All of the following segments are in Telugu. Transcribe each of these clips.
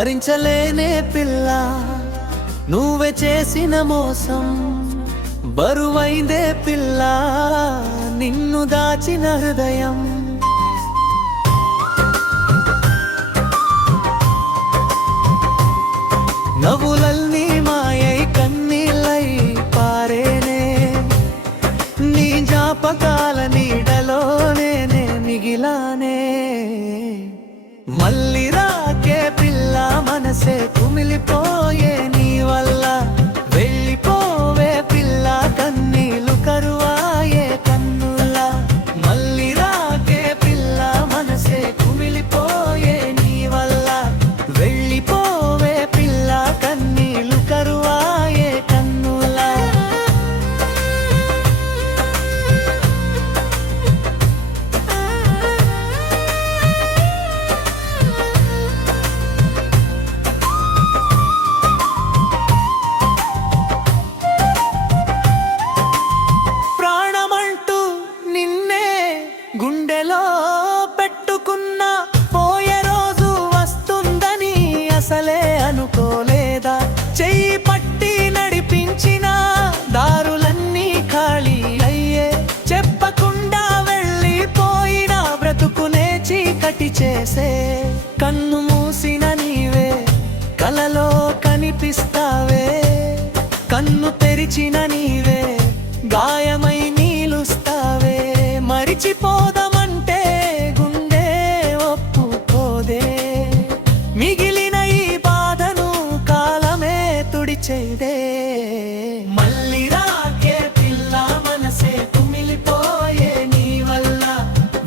భరించలేనే పిల్ల నువ్వే చేసిన మోసం, బరువైందే పిల్ల నిన్ను దాచిన హృదయం. నవ్వులన్నీ మాయై కన్నీళ్ళై పారేనే, నీ జ్ఞాపకాల నీడలోనే మిగిలానే. మళ్ళీ రాకే పిల్ల మనసే కుమిలిపోయే నీ వల్ల, వెళ్ళిపోవే పిల్ల కన్నీళ్ళు కరువాయే కన్నుల్లా. మళ్ళీ రాకే పిల్ల మనసే కుమిలిపోయే నీ వల్ల, వెళ్ళిపోవే పిల్ల కన్నీళ్ళు కరువాయే కన్నుల్లా. గుండెలో పెట్టుకున్న పోయే రోజు వస్తుందని అసలే అనుకోలేదా? చెయ్యి పట్టి నడిపించిన దారులన్నీ ఖాళీ అయ్యే, చెప్పకుండా వెళ్ళిపోయిన బ్రతుకునే చీకటి చేసే. కన్ను మూసిన నీవే కలలో కనిపిస్తావే, కన్ను తెరిచిన నీవే గాయమై నీలుస్తావే. మరిచిపోదామంటే గుండె ఒప్పుకోదే, మిగిలిన ఈ బాధను కాలమే తుడిచేదే. మళ్ళీ రాకే పిల్ల మనసే కుమిలిపోయే నీ వల్ల,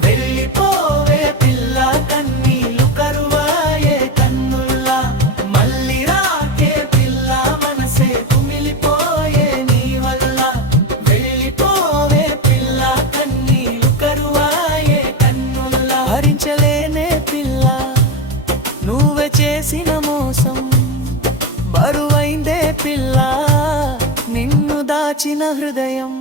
వెళ్ళిపోవే పిల్ల కన్నీళ్ళు కరువాయే కన్నుల్లా. మళ్ళీ రాకే పిల్ల మనసే కుమిలిపోయే నీ వల్ల, వెళ్ళిపోవే పిల్ల కన్నీళ్ళు కరువాయే కన్నుల్లా. భరించలేనే పిల్ల నువ్వే చేసిన మోసం, బరువైందే పిల్ల నిన్ను దాచిన హృదయం.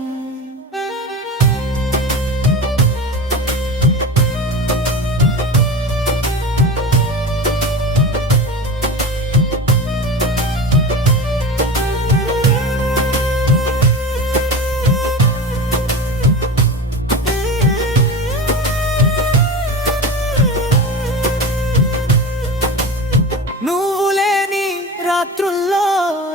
నువ్వు లేని రాత్రుల్లో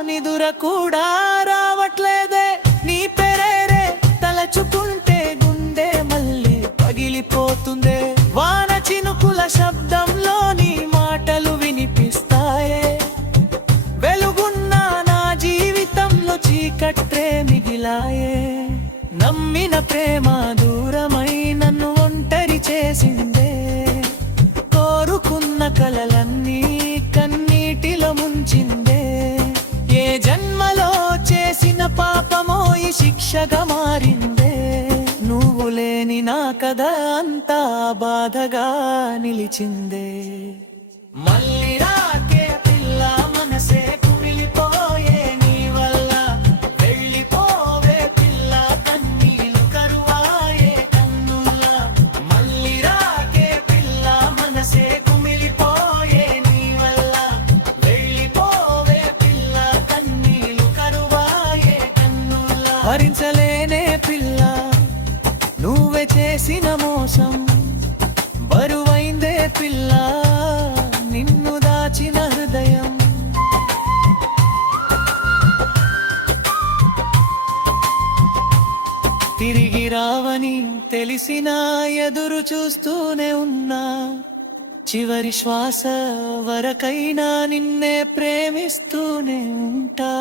నిదుర కూడా రావట్లేదే, నీ పేరేరే తలచుకుంటే గుండె మళ్ళీ పగిలిపోతుందే. వాన చినుకుల శబ్దంలో నీ మాటలు వినిపిస్తాయే, వెలుగున్న నా జీవితంలో చీకట్రే మిగిలాయే. నమ్మిన ప్రేమ దూరమై నన్ను ఒంటరి చేసిందే, కోరుకున్న కలలన్నీ కన్నీటిలో ముంచిందే. ఏ జన్మలో చేసిన పాపమో ఈ శిక్షగా మారిందే. నువ్వు లేని నా కథ అంతా బాధగా నిలిచిందే. మళ్ళీ రాకే పిల్ల మనసే కుమిలిపోయే నీ వల్ల, వెళ్ళిపోవే పిల్ల కన్నీళ్ళు కరువాయే కన్నుల్లా. మళ్ళీ రాకే పిల్ల మనసే కుమిలిపోయే నీ వల్ల, వెళ్ళిపోవే పిల్ల కన్నీళ్ళు కరువాయే కన్నుల్లా. భరించలేనే పిల్ల నువ్వే చేసిన మోసం, బరువైందే పిల్ల నిన్ను దాచిన హృదయం. తిరిగి రావని తెలిసినా ఎదురు చూస్తూనే ఉన్నా, చివరి శ్వాస వరకైనా నిన్నే ప్రేమిస్తూనే ఉంటా.